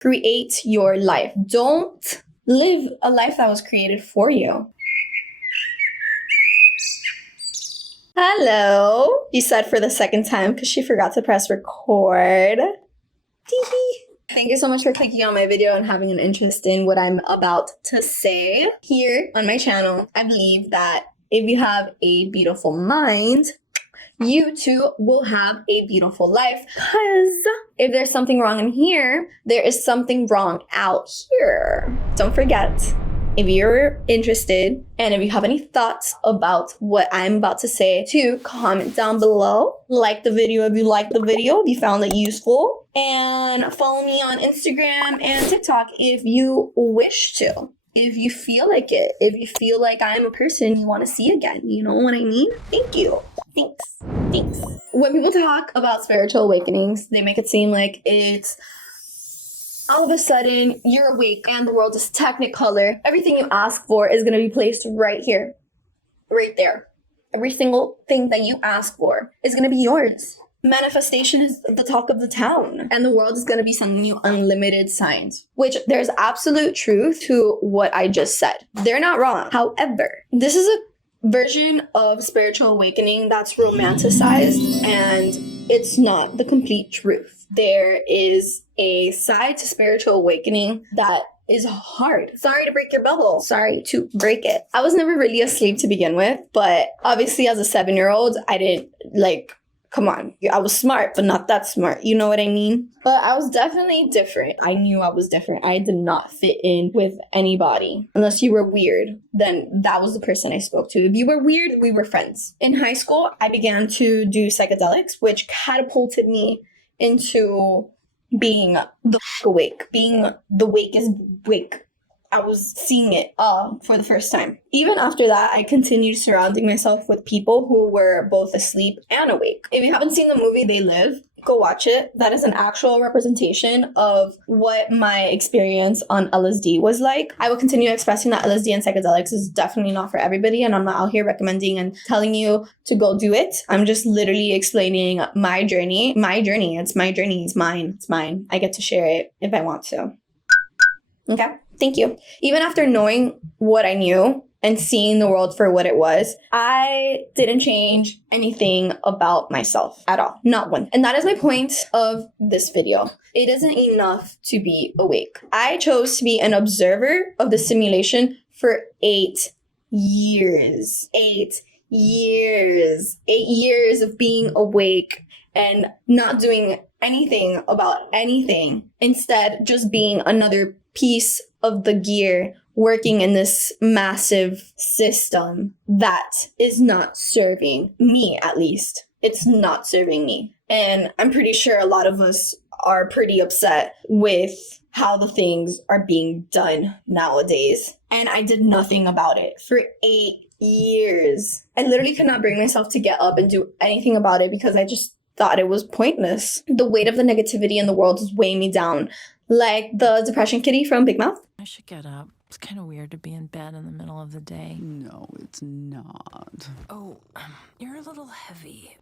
Create your life. Don't live a life that was created for you. Hello. She said for the second time because she forgot to press record. Thank you so much for clicking on my video and having an interest in what I'm about to say. Here on my channel, I believe that if you have a beautiful mind, you too will have a beautiful life. Because if there's something wrong in here, there is something wrong out here. Don't forget, if you're interested and if you have any thoughts about what I'm about to say, to comment down below. Like the video if you liked the video, if you found it useful. And follow me on Instagram and TikTok if you wish to. If you feel like it. If you feel like I'm a person you want to see again. You know what I mean? Thank you. Thanks. When people talk about spiritual awakenings, they make it seem like it's all of a sudden you're awake and the world is technicolor. Everything you ask for is going to be placed right here, right there. Every single thing that you ask for is going to be yours. Manifestation is the talk of the town, and the world is going to be sending you unlimited signs, which there's absolute truth to what I just said. They're not wrong. However, this is a version of spiritual awakening that's romanticized, and it's not the complete truth. There is a side to spiritual awakening that is hard. Sorry to break your bubble. Sorry to break it. I was never really asleep to begin with, but obviously as a 7-year-old, I didn't come on. I was smart, but not that smart. You know what I mean? But I was definitely different. I knew I was different. I did not fit in with anybody. Unless you were weird, then that was the person I spoke to. If you were weird, we were friends. In high school, I began to do psychedelics, which catapulted me into being the awake. Being the wakest wake. I was seeing it for the first time. Even after that, I continued surrounding myself with people who were both asleep and awake. If you haven't seen the movie They Live, go watch it. That is an actual representation of what my experience on LSD was like. I will continue expressing that LSD and psychedelics is definitely not for everybody, and I'm not out here recommending and telling you to go do it. I'm just literally explaining my journey. It's my journey. It's mine. I get to share it if I want to. Okay? Thank you. Even after knowing what I knew and seeing the world for what it was, I didn't change anything about myself at all. Not one. And that is my point of this video. It isn't enough to be awake. I chose to be an observer of the simulation for 8 years. 8 years. 8 years of being awake and not doing anything about anything. Instead, just being another piece of the gear working in this massive system that is not serving me, at least. It's not serving me. And I'm pretty sure a lot of us are pretty upset with how the things are being done nowadays. And I did nothing about it for 8 years. I literally could not bring myself to get up and do anything about it because I just thought it was pointless. The weight of the negativity in the world is weighing me down. Like the depression kitty from Big Mouth. I should get up. It's kind of weird to be in bed in the middle of the day. No, it's not. Oh, you're a little heavy.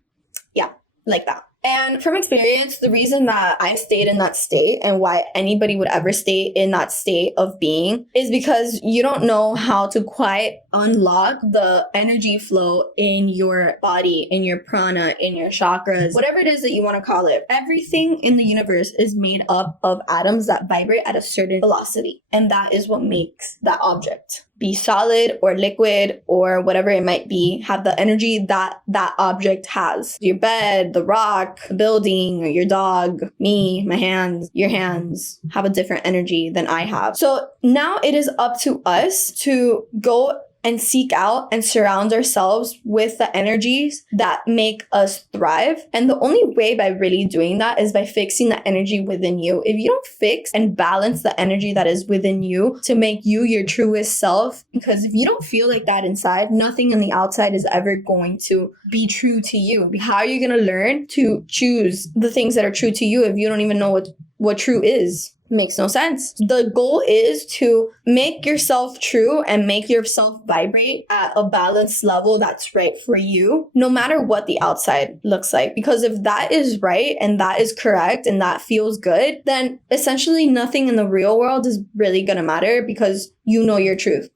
Yeah, like that. And from experience, the reason that I stayed in that state and why anybody would ever stay in that state of being is because you don't know how to quite unlock the energy flow in your body, in your prana, in your chakras, whatever it is that you want to call it. Everything in the universe is made up of atoms that vibrate at a certain velocity. And that is what makes that object be solid or liquid or whatever it might be, have the energy that that object has. Your bed, the rock, the building, your dog, me, my hands, your hands have a different energy than I have. So now it is up to us to go and seek out and surround ourselves with the energies that make us thrive. And the only way by really doing that is by fixing the energy within you. If you don't fix and balance the energy that is within you to make you your truest self, because if you don't feel like that inside, nothing on the outside is ever going to be true to you. How are you going to learn to choose the things that are true to you if you don't even know what true is? Makes no sense. The goal is to make yourself true and make yourself vibrate at a balanced level that's right for you, no matter what the outside looks like. Because if that is right and that is correct and that feels good, then essentially nothing in the real world is really gonna matter because you know your truth.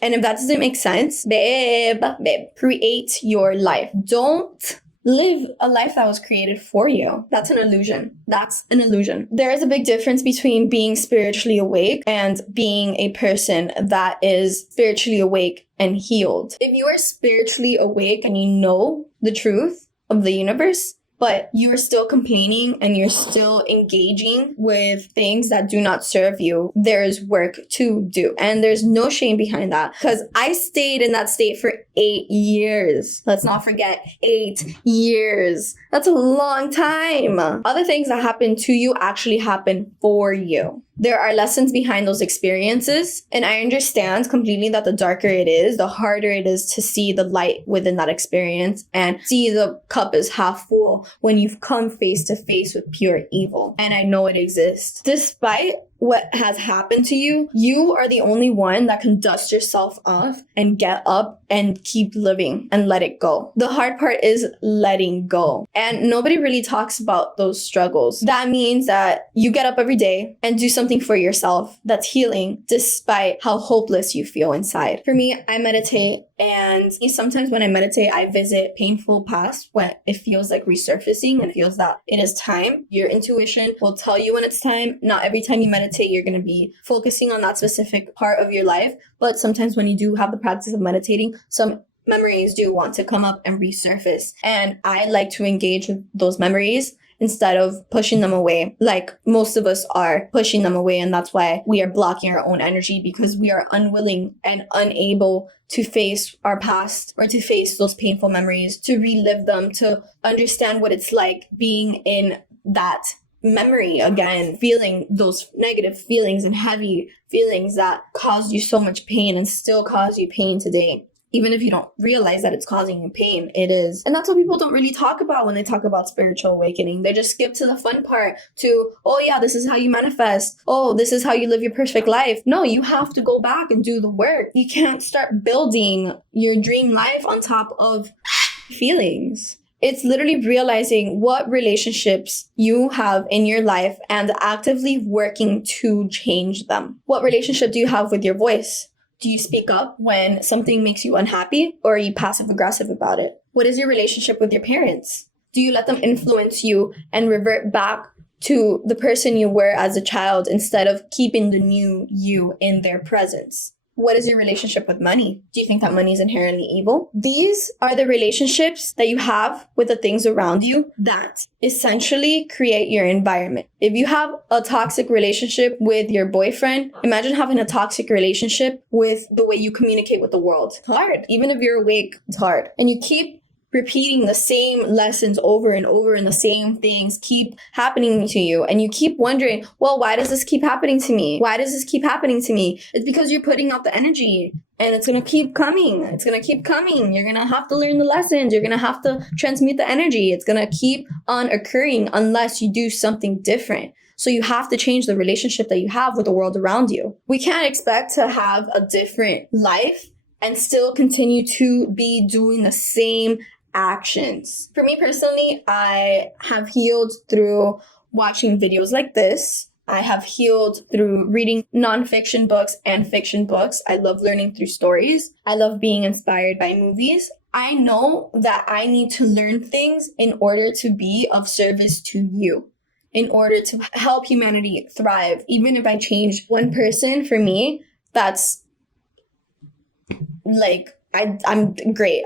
And if that doesn't make sense, babe, create your life. Don't live a life that was created for you. That's an illusion. There is a big difference between being spiritually awake and being a person that is spiritually awake and healed. If you are spiritually awake and you know the truth of the universe, but you're still complaining and you're still engaging with things that do not serve you, there's work to do. And there's no shame behind that, because I stayed in that state for 8 years. Let's not forget, 8 years. That's a long time. Other things that happen to you actually happen for you. There are lessons behind those experiences, and I understand completely that the darker it is, the harder it is to see the light within that experience and see the cup is half full when you've come face to face with pure evil. And I know it exists. Despite what has happened to you, you are the only one that can dust yourself off and get up and keep living and let it go. The hard part is letting go. And nobody really talks about those struggles. That means that you get up every day and do something for yourself that's healing despite how hopeless you feel inside. For me, I meditate, and sometimes when I meditate, I visit painful past when it feels like resurfacing and feels that it is time. Your intuition will tell you when it's time. Not every time you meditate, you're going to be focusing on that specific part of your life. But sometimes when you do have the practice of meditating, some memories do want to come up and resurface. And I like to engage with those memories instead of pushing them away, like most of us are pushing them away. And that's why we are blocking our own energy, because we are unwilling and unable to face our past or to face those painful memories, to relive them, to understand what it's like being in that memory again, feeling those negative feelings and heavy feelings that caused you so much pain and still cause you pain today. Even if you don't realize that it's causing you pain, it is. And that's what people don't really talk about when they talk about spiritual awakening. They just skip to the fun part, to, oh yeah, this is how you manifest. Oh, this is how you live your perfect life. No, you have to go back and do the work. You can't start building your dream life on top of feelings. It's literally realizing what relationships you have in your life and actively working to change them. What relationship do you have with your voice? Do you speak up when something makes you unhappy, or are you passive aggressive about it? What is your relationship with your parents? Do you let them influence you and revert back to the person you were as a child instead of keeping the new you in their presence? What is your relationship with money? Do you think that money is inherently evil? These are the relationships that you have with the things around you that essentially create your environment. If you have a toxic relationship with your boyfriend, imagine having a toxic relationship with the way you communicate with the world. It's hard. Even if you're awake, it's hard. And you keep repeating the same lessons over and over, and the same things keep happening to you. And you keep wondering, well, why does this keep happening to me? Why does this keep happening to me? It's because you're putting out the energy, and it's going to keep coming. It's going to keep coming. You're going to have to learn the lessons. You're going to have to transmute the energy. It's going to keep on occurring unless you do something different. So you have to change the relationship that you have with the world around you. We can't expect to have a different life and still continue to be doing the same actions. For me personally, I have healed through watching videos like this. I have healed through reading nonfiction books and fiction books. I love learning through stories. I love being inspired by movies. I know that I need to learn things in order to be of service to you, in order to help humanity thrive. Even if I change one person, for me, that's like, I'm great.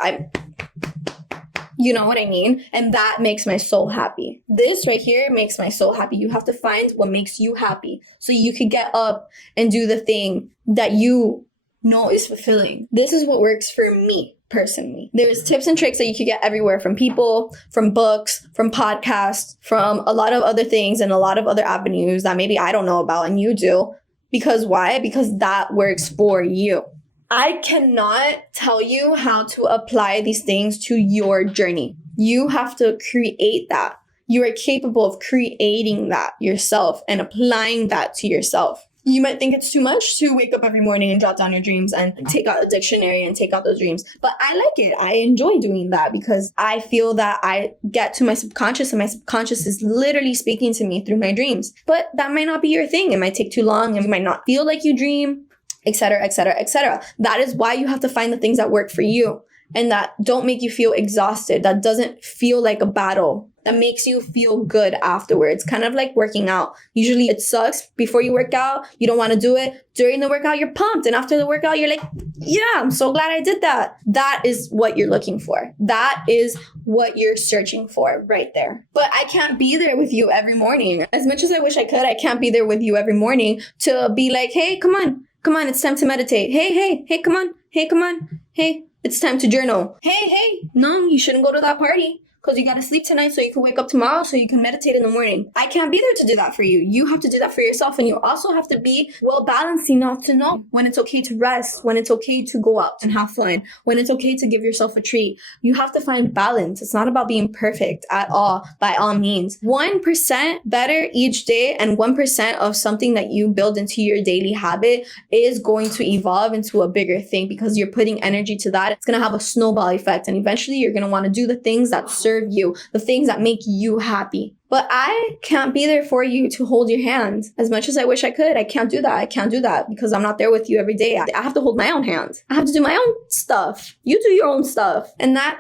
You know what I mean? And that makes my soul happy. This right here makes my soul happy. You have to find what makes you happy so you can get up and do the thing that you know is fulfilling. This is what works for me personally. There's tips and tricks that you can get everywhere, from people, from books, from podcasts, from a lot of other things and a lot of other avenues that maybe I don't know about and you do. Because why? Because that works for you. I cannot tell you how to apply these things to your journey. You have to create that. You are capable of creating that yourself and applying that to yourself. You might think it's too much to wake up every morning and jot down your dreams and take out a dictionary and take out those dreams. But I like it. I enjoy doing that because I feel that I get to my subconscious and my subconscious is literally speaking to me through my dreams. But that might not be your thing. It might take too long and you might not feel like you dream, etc., etc., etc. That is why you have to find the things that work for you and that don't make you feel exhausted, that doesn't feel like a battle, that makes you feel good afterwards. Kind of like working out. Usually it sucks before you work out. You don't want to do it. During the workout, you're pumped. And after the workout, you're like, yeah, I'm so glad I did that. That is what you're looking for. That is what you're searching for right there. But I can't be there with you every morning. As much as I wish I could, I can't be there with you every morning to be like, hey, come on, it's time to meditate. Hey, come on, hey, it's time to journal. Hey, no, you shouldn't go to that party because you got to sleep tonight so you can wake up tomorrow so you can meditate in the morning. I can't be there to do that for you. You have to do that for yourself. And you also have to be well balanced enough to know when it's okay to rest, when it's okay to go out and have fun, when it's okay to give yourself a treat. You have to find balance. It's not about being perfect at all, by all means. 1% better each day and 1% of something that you build into your daily habit is going to evolve into a bigger thing because you're putting energy to that. It's going to have a snowball effect. And eventually you're going to want to do the things that serve you, the things that make you happy. But I can't be there for you to hold your hand. As much as I wish I could, I can't do that. I can't do that because I'm not there with you every day. I have to hold my own hand. I have to do my own stuff. You do your own stuff. And that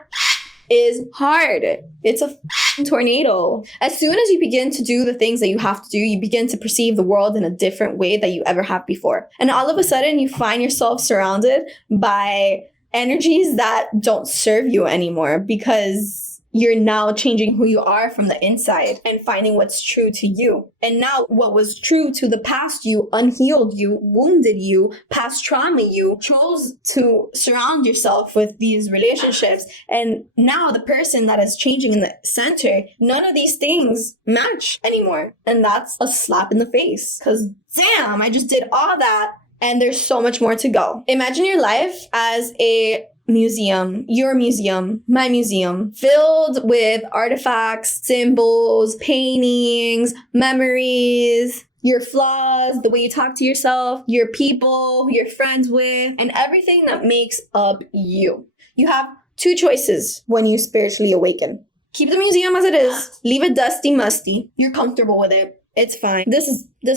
is hard. It's a tornado. As soon as you begin to do the things that you have to do, you begin to perceive the world in a different way that you ever have before. And all of a sudden, you find yourself surrounded by energies that don't serve you anymore because you're now changing who you are from the inside and finding what's true to you. And now what was true to the past you, unhealed you, wounded you, past trauma you, chose to surround yourself with these relationships. And now the person that is changing in the center, none of these things match anymore. And that's a slap in the face because damn, I just did all that. And there's so much more to go. Imagine your life as a museum, your museum, my museum, filled with artifacts, symbols, paintings, memories, your flaws, the way you talk to yourself, your people, who you're friends with, and everything that makes up you. You have two choices when you spiritually awaken. Keep the museum as it is, leave it dusty, musty. You're comfortable with it. It's fine. This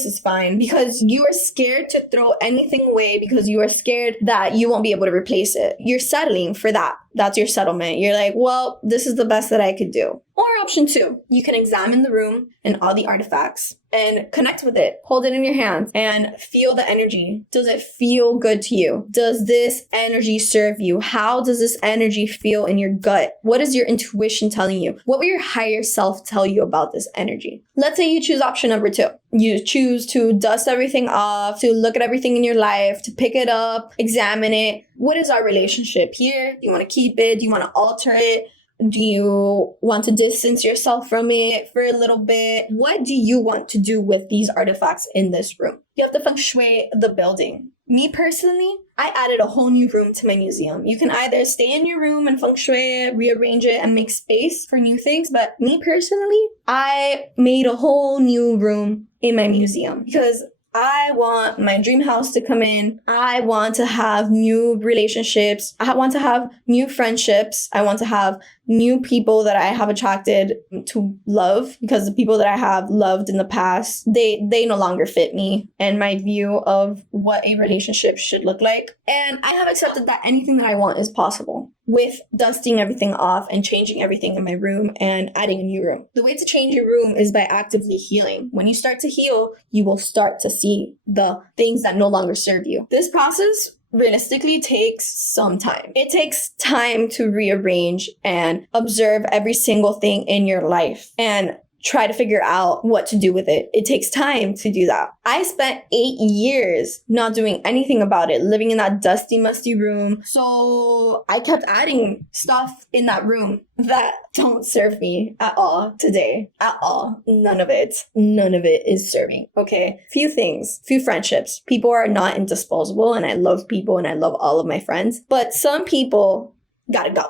is fine because you are scared to throw anything away because you are scared that you won't be able to replace it. You're settling for that. That's your settlement. You're like, well, this is the best that I could do. Or option 2, you can examine the room and all the artifacts and connect with it. Hold it in your hands and feel the energy. Does it feel good to you? Does this energy serve you? How does this energy feel in your gut? What is your intuition telling you? What will your higher self tell you about this energy? Let's say you choose option number 2. You choose to dust everything off, to look at everything in your life, to pick it up, examine it. What is our relationship here? Do you want to keep it? Do you want to alter it? Do you want to distance yourself from it for a little bit? What do you want to do with these artifacts in this room? You have to feng shui the building. Me personally, I added a whole new room to my museum. You can either stay in your room and feng shui it, rearrange it, and make space for new things. But me personally, I made a whole new room in my museum because I want my dream house to come in. I want to have new relationships. I want to have new friendships. I want to have new people that I have attracted to love because the people that I have loved in the past, they no longer fit me and my view of what a relationship should look like. And I have accepted that anything that I want is possible with dusting everything off and changing everything in my room and adding a new room. The way to change your room is by actively healing. When you start to heal, you will start to see the things that no longer serve you. This process realistically takes some time. It takes time to rearrange and observe every single thing in your life and try to figure out what to do with it. It takes time to do that. I spent 8 years not doing anything about it, living in that dusty, musty room. So I kept adding stuff in that room that don't serve me at all today. At all. None of it is serving. Okay. Few things, few friendships. People are not indisposable and I love people and I love all of my friends. But some people gotta go.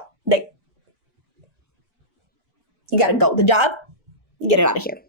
You gotta go. The job Get it out of here.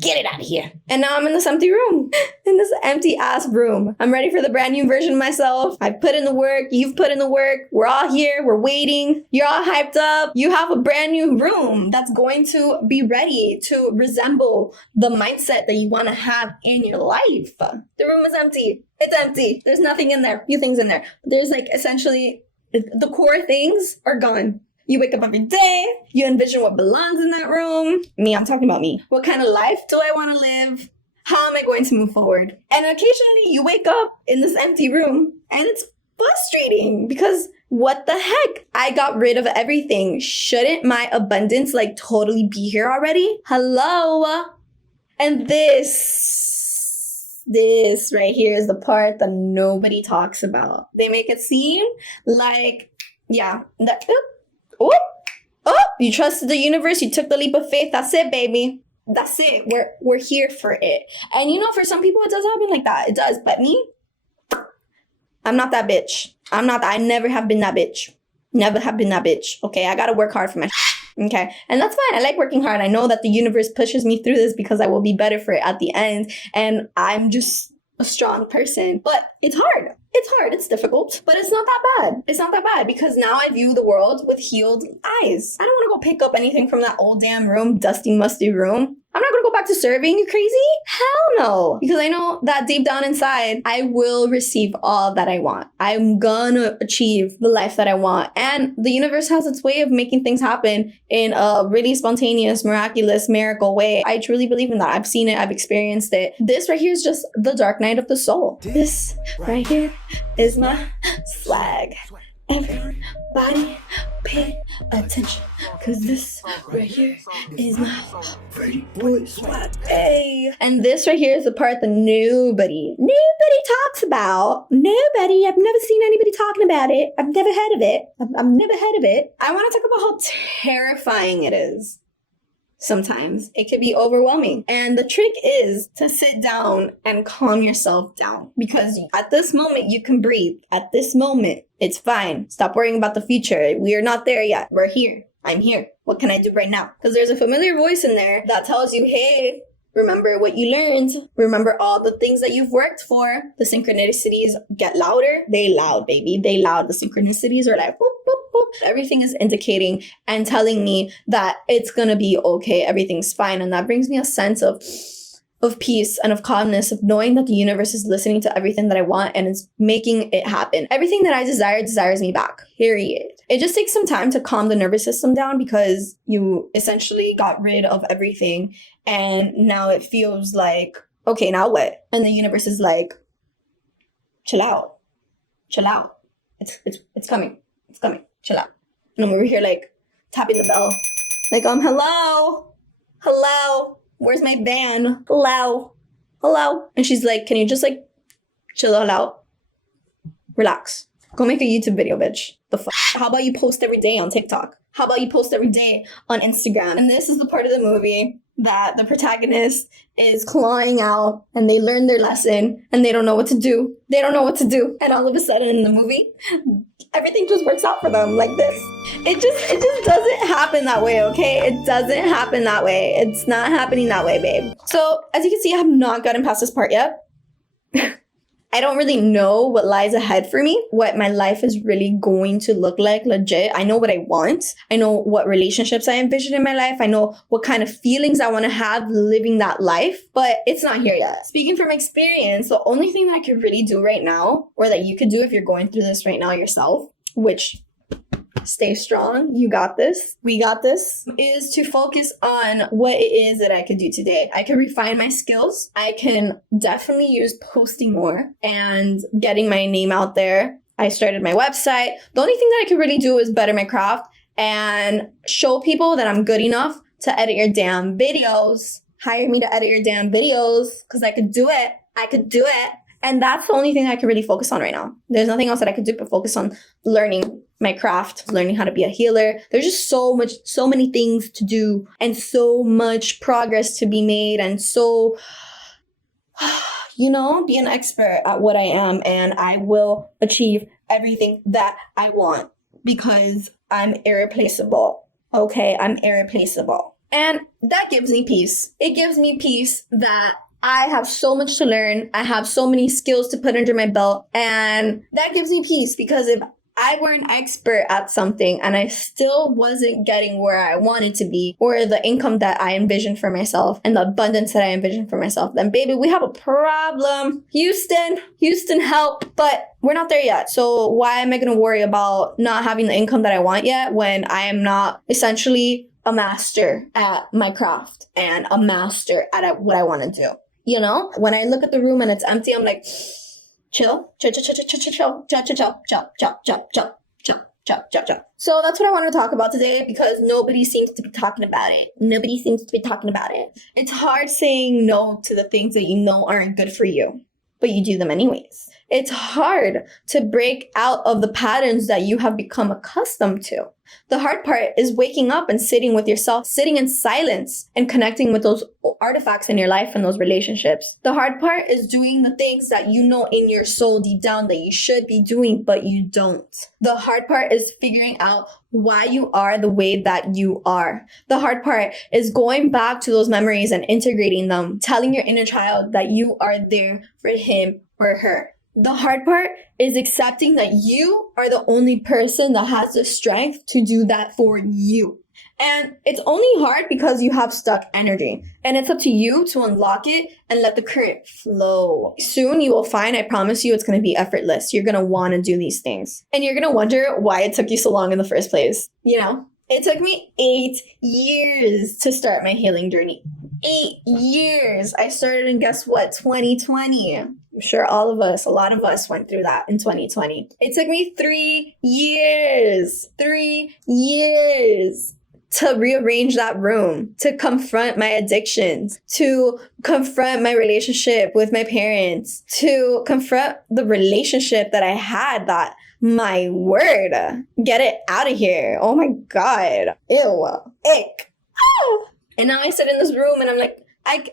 Get it out of here. And now I'm in this empty room. In this empty ass room. I'm ready for the brand new version of myself. I've put in the work. You've put in the work. We're all here. We're waiting. You're all hyped up. You have a brand new room that's going to be ready to resemble the mindset that you want to have in your life. The room is empty. It's empty. There's nothing in there. Few things in there. There's like essentially the core things are gone. You wake up every day, you envision what belongs in that room. Me, I'm talking about me. What kind of life do I want to live? How am I going to move forward? And occasionally you wake up in this empty room and it's frustrating because what the heck? I got rid of everything. Shouldn't my abundance like totally be here already? Hello? And this right here is the part that nobody talks about. They make it seem like, yeah, that, you trusted the universe. You took the leap of faith. That's it, baby. That's it. We're here for it. And you know, for some people, it does happen like that. It does. But me, I'm not that bitch. I never have been that bitch. Never have been that bitch. Okay, I gotta work hard for my okay? And that's fine. I like working hard. I know that the universe pushes me through this because I will be better for it at the end. And I'm just a strong person. But it's hard. It's hard. It's difficult. But it's not that bad. It's not that bad because now I view the world with healed eyes. I don't want to go pick up anything from that old damn room, dusty, musty room. I'm not going to go back to serving. You crazy? Hell no. Because I know that deep down inside, I will receive all that I want. I'm gonna achieve the life that I want. And the universe has its way of making things happen in a really spontaneous, miraculous, miracle way. I truly believe in that. I've seen it. I've experienced it. This right here is just the dark night of the soul. This right here is my swag. Everybody pay attention, cause this right here is my pretty boy swag. Hey. And this right here is the part that nobody talks about. Nobody. I've never seen anybody talking about it. I've never heard of it. I've never heard of it. I want to talk about how terrifying it is. Sometimes it can be overwhelming. And the trick is to sit down and calm yourself down. Because at this moment, you can breathe. At this moment, it's fine. Stop worrying about the future. We are not there yet. We're here. I'm here. What can I do right now? Because there's a familiar voice in there that tells you, hey, remember what you learned. Remember all the things that you've worked for. The synchronicities get louder. They loud, baby. They loud. The synchronicities are like, boop, boop, boop. Everything is indicating and telling me that it's going to be okay. Everything's fine. And that brings me a sense of peace and of calmness, of knowing that the universe is listening to everything that I want and is making it happen. Everything that I desire desires me back, period. It just takes some time to calm the nervous system down because you essentially got rid of everything. And now it feels like, okay, now what? And the universe is like, chill out. Chill out. It's coming. It's coming. Chill out. And I'm over here like tapping the bell. Like, hello. Where's my van? Hello. And she's like, can you just like chill out? Relax. Go make a YouTube video, bitch. The fuck? How about you post every day on TikTok? How about you post every day on Instagram? And this is the part of the movie that the protagonist is clawing out and they learn their lesson and they don't know what to do. And all of a sudden in the movie, everything just works out for them like this. It just doesn't happen that way, okay? It doesn't happen that way. It's not happening that way, babe. So as you can see, I have not gotten past this part yet. I don't really know what lies ahead for me, what my life is really going to look like, legit. I know what I want. I know what relationships I envision in my life. I know what kind of feelings I want to have living that life, but it's not here yet. Speaking from experience, the only thing that I could really do right now, or that you could do if you're going through this right now yourself, which stay strong, you got this, we got this, is to focus on what it is that I could do today. I can refine my skills. I can definitely use posting more and getting my name out there. I started my website. The only thing that I could really do is better my craft and show people that I'm good enough to edit your damn videos. Hire me to edit your damn videos because I could do it. And that's the only thing I can really focus on right now. There's nothing else that I could do but focus on learning my craft, learning how to be a healer. There's just so many things to do and so much progress to be made and so, be an expert at what I am, and I will achieve everything that I want because I'm irreplaceable. Okay, I'm irreplaceable. And that gives me peace. It gives me peace that I have so much to learn. I have so many skills to put under my belt. And that gives me peace because if I were an expert at something and I still wasn't getting where I wanted to be or the income that I envisioned for myself and the abundance that I envisioned for myself, then baby, we have a problem. Houston, help. But we're not there yet. So why am I going to worry about not having the income that I want yet when I am not essentially a master at my craft and a master at what I want to do? You know, when I look at the room and it's empty, I'm like, chill. So that's what I want to talk about today because nobody seems to be talking about it. It's hard saying no to the things that you know aren't good for you, but you do them anyways. It's hard to break out of the patterns that you have become accustomed to. The hard part is waking up and sitting with yourself, sitting in silence and connecting with those artifacts in your life and those relationships. The hard part is doing the things that you know in your soul deep down that you should be doing, but you don't. The hard part is figuring out why you are the way that you are. The hard part is going back to those memories and integrating them, telling your inner child that you are there for him or her. The hard part is accepting that you are the only person that has the strength to do that for you. And it's only hard because you have stuck energy. And it's up to you to unlock it and let the current flow. Soon you will find, I promise you, it's going to be effortless. You're going to want to do these things. And you're going to wonder why it took you so long in the first place. You know, it took me 8 years to start my healing journey. 8 years. I started in, guess what, 2020. I'm sure a lot of us went through that in 2020. It took me 3 years. 3 years to rearrange that room, to confront my addictions, to confront my relationship with my parents, to confront the relationship that I had that, my word, get it out of here. Oh my God. Ew. Ick. Ah! And now I sit in this room and I'm like,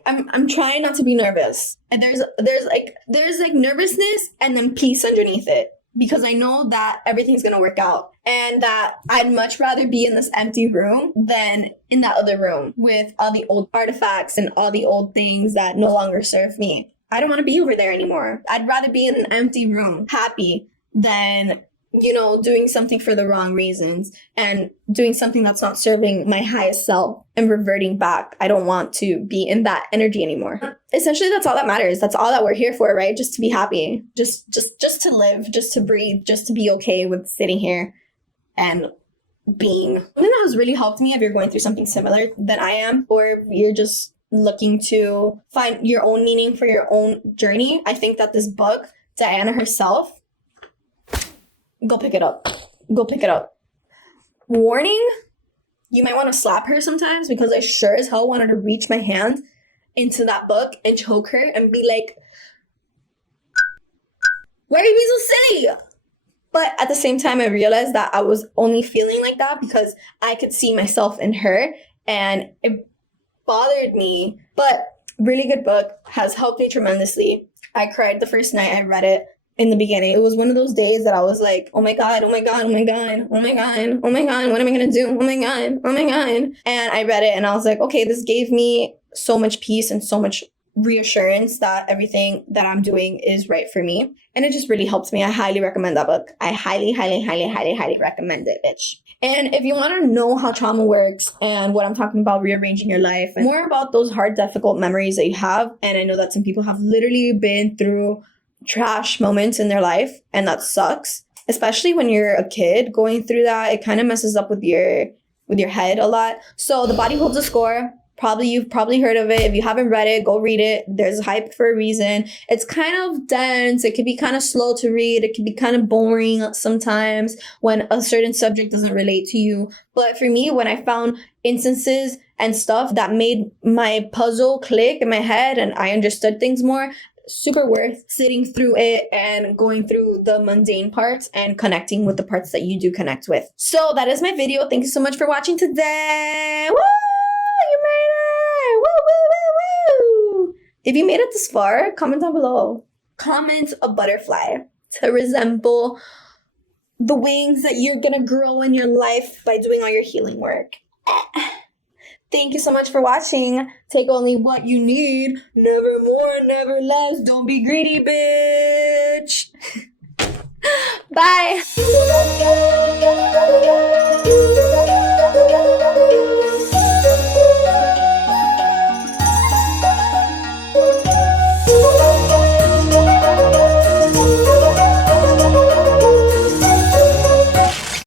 I'm trying not to be nervous. And there's nervousness and then peace underneath it. Because I know that everything's going to work out and that I'd much rather be in this empty room than in that other room with all the old artifacts and all the old things that no longer serve me. I don't want to be over there anymore. I'd rather be in an empty room, happy, than, doing something for the wrong reasons and doing something that's not serving my highest self and reverting back. I don't want to be in that energy anymore. Essentially, that's all that matters. That's all that we're here for, right? Just to be happy, just to live, just to breathe, just to be okay with sitting here and being. Something that has really helped me if you're going through something similar than I am, or if you're just looking to find your own meaning for your own journey. I think that this book, Diana herself, go pick it up. Warning, you might want to slap her sometimes because I sure as hell wanted to reach my hand into that book and choke her and be like, why are you being so silly? But at the same time, I realized that I was only feeling like that because I could see myself in her and it bothered me. But really good book, has helped me tremendously. I cried the first night I read it. In the beginning, it was one of those days that I was like, oh my God, what am I going to do? Oh my God. And I read it and I was like, okay, this gave me so much peace and so much reassurance that everything that I'm doing is right for me. And it just really helps me. I highly recommend that book. I highly recommend it, bitch. And if you want to know how trauma works and what I'm talking about, rearranging your life, and more about those hard, difficult memories that you have, and I know that some people have literally been through trash moments in their life, and that sucks, especially when you're a kid going through that. It kind of messes up with your head a lot. So The Body Holds a Score, you've probably heard of it. If you haven't read it, go read it. There's hype for a reason. It's kind of dense. It can be kind of slow to read. It can be kind of boring sometimes when a certain subject doesn't relate to you. But for me, when I found instances and stuff that made my puzzle click in my head and I understood things more, super worth sitting through it and going through the mundane parts and connecting with the parts that you do connect with. So that is my video. Thank you so much for watching today. Woo! You made it! Woo! If you made it this far, comment down below. Comment a butterfly to resemble the wings that you're gonna grow in your life by doing all your healing work. Thank you so much for watching. Take only what you need. Never more, never less. Don't be greedy, bitch. Bye.